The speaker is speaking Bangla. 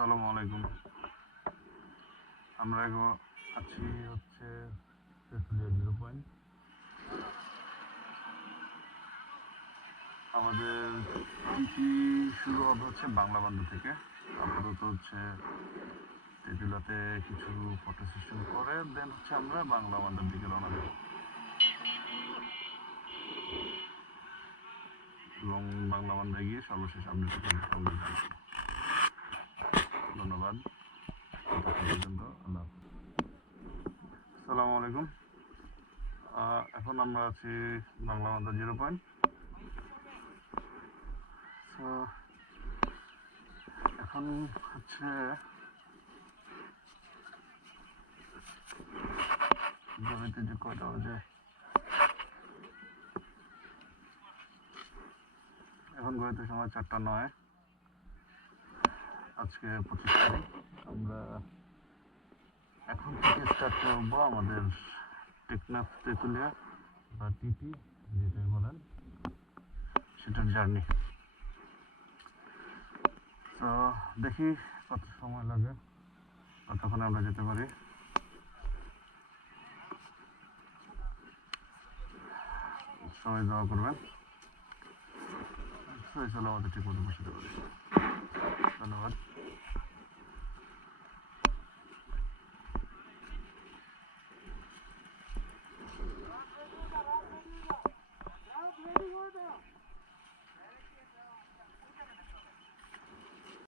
আসসালামু আলাইকুম। আমরা আছি হচ্ছে তেঁতুলিয়া 0 পয়েন্ট। আমাদের টিপি শুরু হবে হচ্ছে বাংলা বান্ধব থেকে। আপাতত হচ্ছে তেঁতুলিয়াতে কিছু ফটো সেশন করে দেন হচ্ছে আমরা বাংলা বান্ধব দিকে রওনা দেব এবং বাংলা বান্ধবে গিয়ে সর্বশেষ আপডেট আমরা জানাবো। ধন্যবাদ। পর্যন্ত আল্লাহ হাফেজ। আসসালামু আলাইকুম। এখন আমরা আছি বাংলা বান্ধব 0 পয়েন্ট। এখন হচ্ছে জমিতে যে কয়টা বাজে, এখন ঘড়িতে সময় 4টা 9। আজকে 25 তারিখ। আমরা এখন থেকে স্টার্ট করবো আমাদের টেকনাফ তেঁতুলিয়া বা টিপি যেটাই বলেন সেটার জার্নি। তো দেখি কত সময় লাগে, কতক্ষণে আমরা যেতে পারি। সবাই দোয়া করবেন, সবাই সালামতে ঠিক মতো বসতে পারি। ধন্যবাদ।